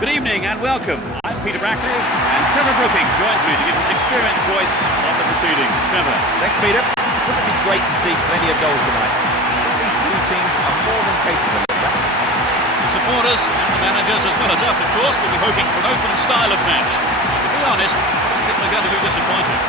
Good evening and welcome. I'm Peter Brackley and Trevor Brooking joins me to give his experienced voice on the proceedings. Trevor. Thanks, Peter. Wouldn't it be great to see plenty of goals tonight? I think these two teams are more than capable of that. The supporters and the managers, as well as us, of course, will be hoping for an open style of match. To be honest, I don't think we're going to be disappointed.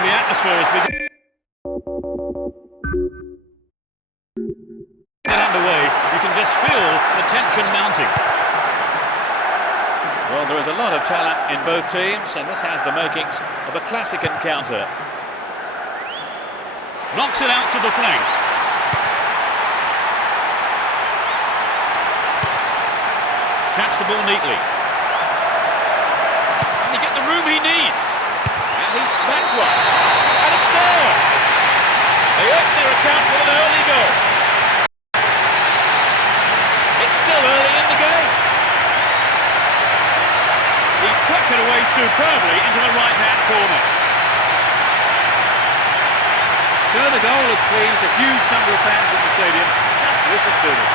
The atmosphere as we get underway, you can just feel the tension mounting. Well, there is a lot of talent in both teams, and this has the makings of a classic encounter. Knocks it out to the flank. Traps the ball neatly. Can he get the room he needs? And he smacks one. And it's there! They open their account with an early goal. It's still early in the game. He tucked it away superbly into the right-hand corner. So the goal has pleased, a huge number of fans in the stadium. Just listen to them.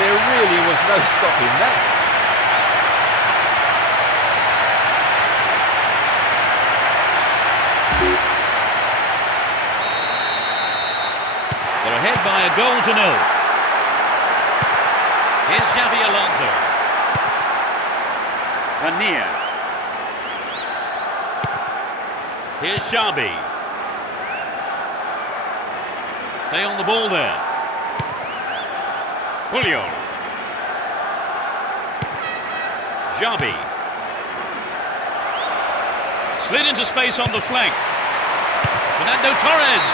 There really was no stopping that. They're ahead by a goal to nil. Here's Xabi Alonso. Pania. Here's Xabi. Stay on the ball there. Julio. Xabi. Slid into space on the flank. Fernando Torres.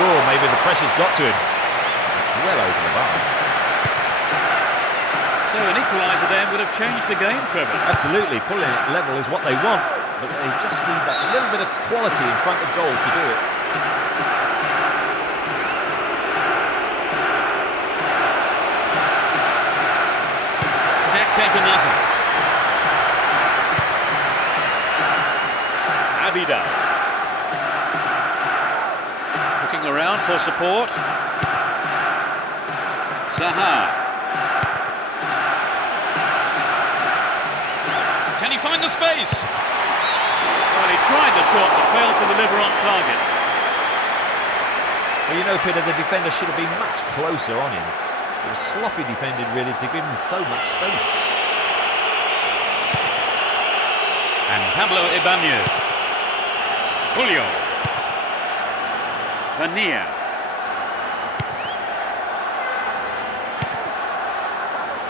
Oh, maybe the pressure's got to him. It's well over the bar. So an equaliser then would have changed the game, Trevor. Absolutely, pulling it level is what they want, but they just need that little bit of quality in front of goal to do it. Kepanatha. Abida. Looking around for support. Zaha. Can he find the space? Well, he tried the shot but failed to deliver on target. Well, you know, Peter, the defender should have been much closer on him. It was sloppy defending, really, to give him so much space. And Pablo Ibanez. Julio. Pania.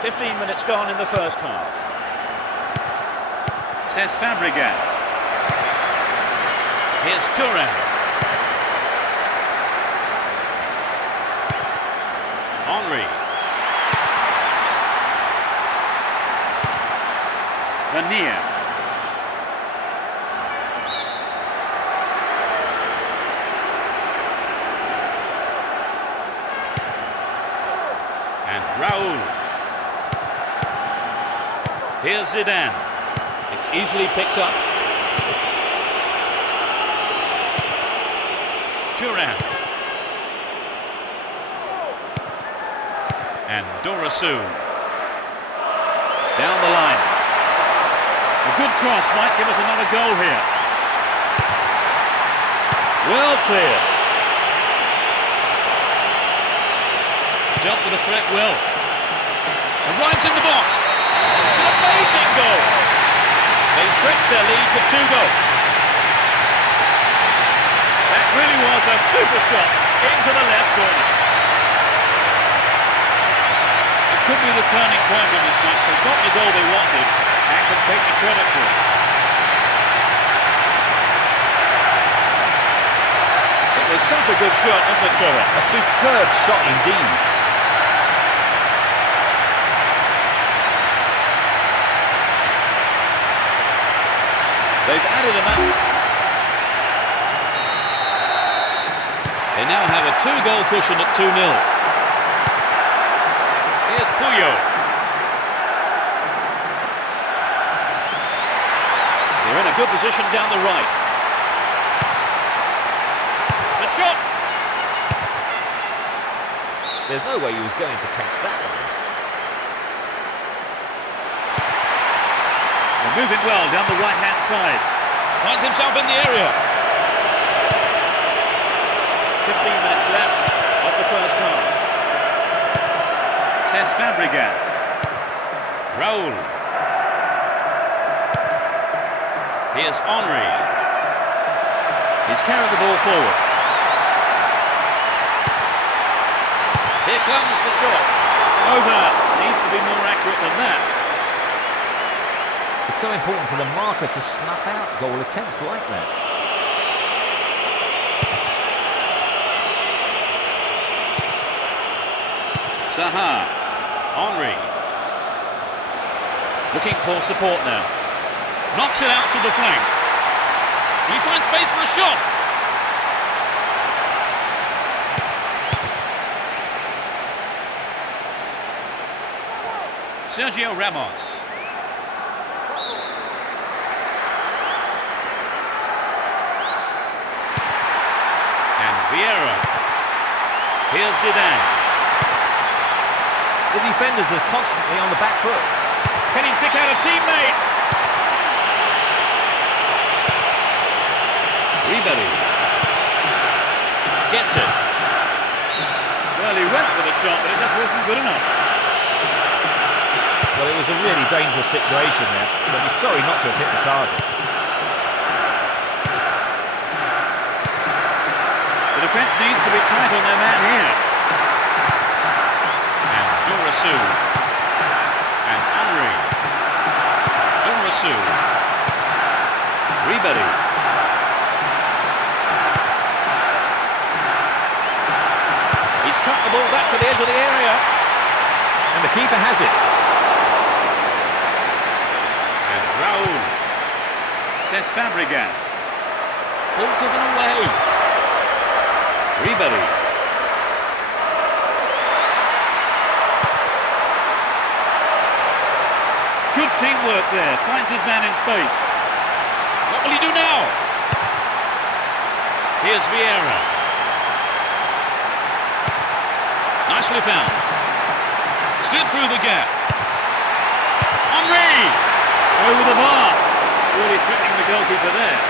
"15 minutes gone in the first half. Cesc Fabregas. Here's Thuram. Henry. Pania. And Raul. Here's Zidane. It's easily picked up. Thuram. And Dorasu. Down the line. A good cross might give us another goal here. Well cleared. Dealt with the threat well. Arrives in the box. It's an amazing goal. They stretch their lead to 2 goals. That really was a super shot into the left corner. It could be the turning point in this match. They got the goal they wanted and can take the credit for it. It was such a good shot, wasn't it, Trevor? A superb shot indeed. They've added a man. They now have a 2-goal cushion at 2-0. Here's Puyo. They're in a good position down the right. The shot! There's no way he was going to catch that one. They're moving well down the right-hand side. Finds himself in the area. 15 minutes left of the first half. Cesc Fabregas. Raul. Here's Henry. He's carried the ball forward. Here comes the shot. Over. Needs to be more accurate than that. It's so important for the marker to snuff out goal attempts like that. Zaha. Henry. Looking for support now. Knocks it out to the flank. Will he find space for a shot? Sergio Ramos. Vieira. Here's Zidane. The defenders are constantly on the back foot. Can he pick out a teammate? Ribery. Gets it. Well, he went for the shot, but it just wasn't good enough. Well, it was a really dangerous situation there. But he's sorry not to have hit the target. The defence needs to be tight on their man here. And Durasu. And Henry. Durasu. Ribery. He's cut the ball back to the edge of the area. And the keeper has it. And Raul. Cesc Fabregas. Ball given away. Ribery. Good teamwork there. Finds his man in space. What will he do now? Here's Vieira. Nicely found. Slid through the gap. Henry! Over the bar. Really threatening the goalkeeper there.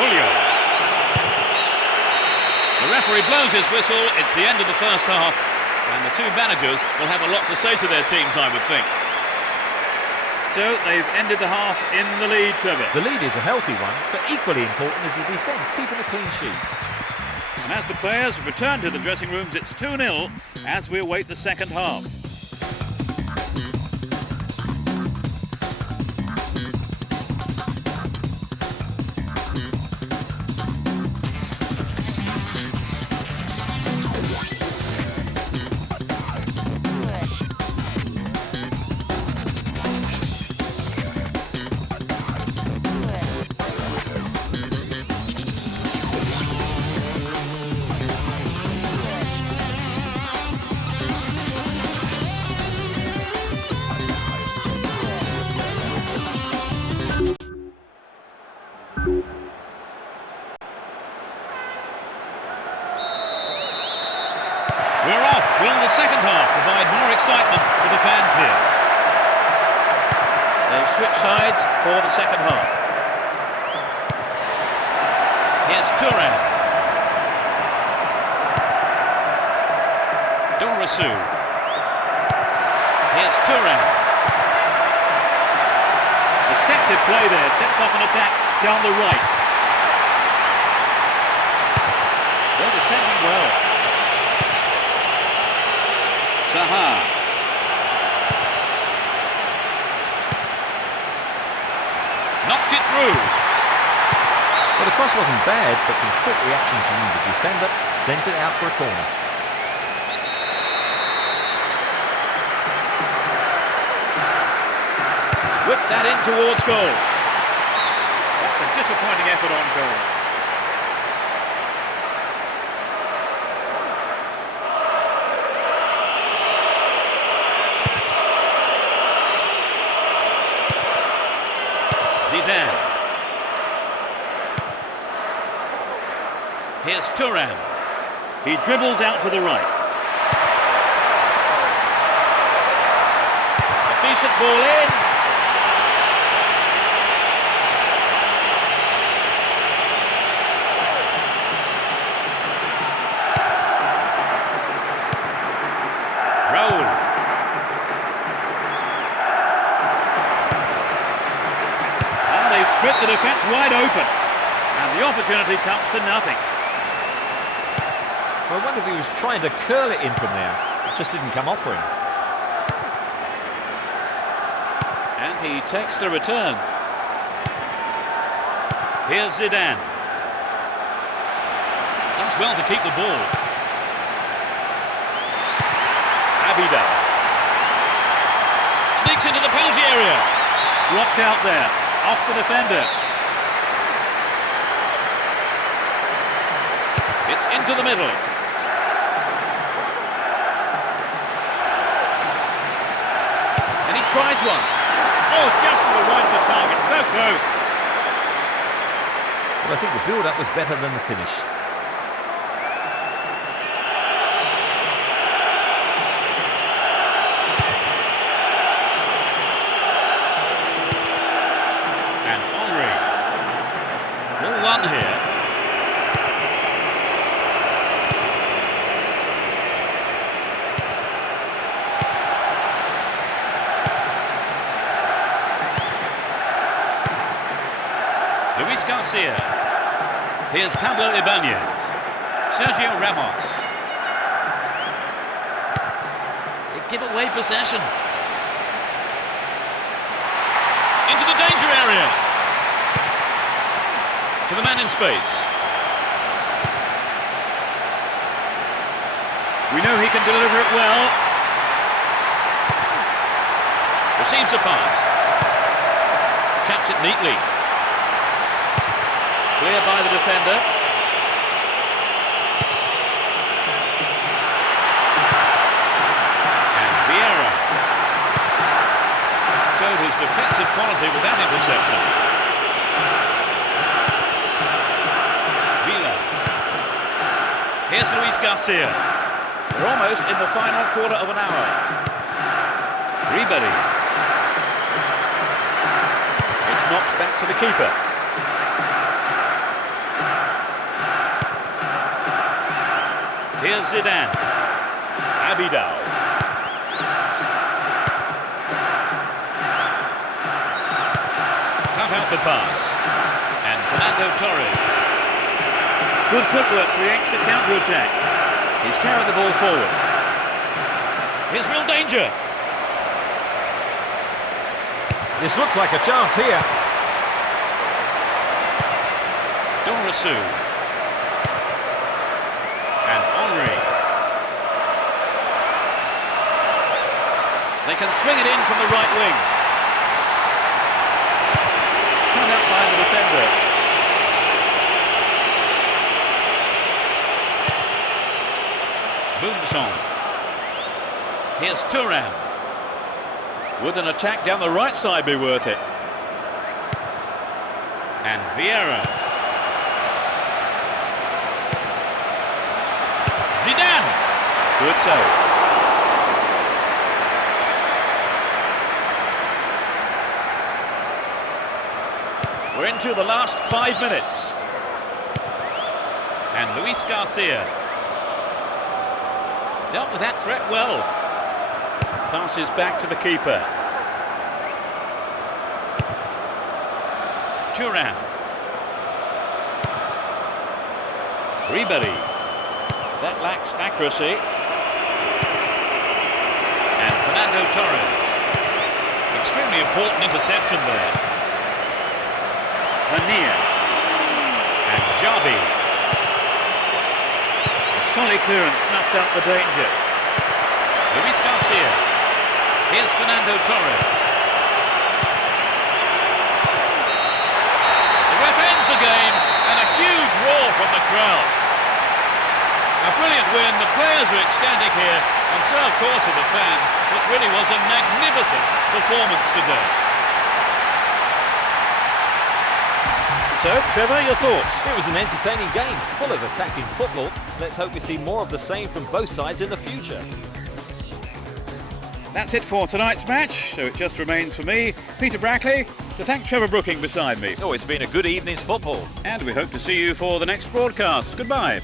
Julio. The referee blows his whistle. It's the end of the first half. And the two managers will have a lot to say to their teams, I would think. So they've ended the half in the lead, Trevor. The lead is a healthy one, but equally important is the defence keeping a clean sheet. And as the players return to the dressing rooms, it's 2-0 as we await the second half. We're off. Will the second half provide more excitement for the fans here? They've switched sides for the second half. Here's Thuram. Durasu. Here's Thuram. Deceptive play there. Sets off an attack down the right. They're defending well. Saha. Knocked it through. Well, the cross wasn't bad, but some quick reactions from the defender sent it out for a corner. Whipped that in towards goal. That's a disappointing effort on goal. Zidane. Here's Thuram. He dribbles out to the right. A decent ball in. Raul. They've split the defence wide open, and the opportunity comes to nothing. Well, I wonder if he was trying to curl it in from there. It just didn't come off for him. And he takes the return. Here's Zidane. Does well to keep the ball. Abida. Sneaks into the penalty area. Blocked out there. Off the defender. It's into the middle. And he tries one. Oh, just to the right of the target, so close. Well, I think the build-up was better than the finish. And Henry. Ball one here. Luis Garcia. Here's Pablo Ibanez. Sergio Ramos. They give away possession. Into the danger area. To the man in space. We know he can deliver it well. Receives a pass. Chaps it neatly. Clear by the defender. And Vieira showed his defensive quality with that interception. Villa. Here's Luis Garcia. We're almost in the final quarter of an hour. Ribery. It's knocked back to the keeper. Here's Zidane. Abidal. Cut out the pass. And Fernando Torres. Good footwork creates the counter-attack. He's carried the ball forward. Here's real danger. This looks like a chance here. Dorasu. And Henry. They can swing it in from the right wing. Cut out by the defender. Boumsong. Here's Thuram. Would an attack down the right side be worth it? And Vieira. Zidane. Good save. We're into the last 5 minutes. And Luis Garcia dealt with that threat well. Passes back to the keeper. Thuram. Ribery. That lacks accuracy. And Fernando Torres. Extremely important interception there. Hania. And Jabi. A solid clearance snuffs out the danger. Luis Garcia. Here's Fernando Torres. The ref ends the game, and a huge roar from the crowd. A brilliant win, the players are ecstatic here, and so of course are the fans. It really was a magnificent performance today. So, Trevor, your thoughts? It was an entertaining game, full of attacking football. Let's hope we see more of the same from both sides in the future. That's it for tonight's match, so it just remains for me, Peter Brackley, to thank Trevor Brooking beside me. Oh, it's been a good evening's football. And we hope to see you for the next broadcast. Goodbye.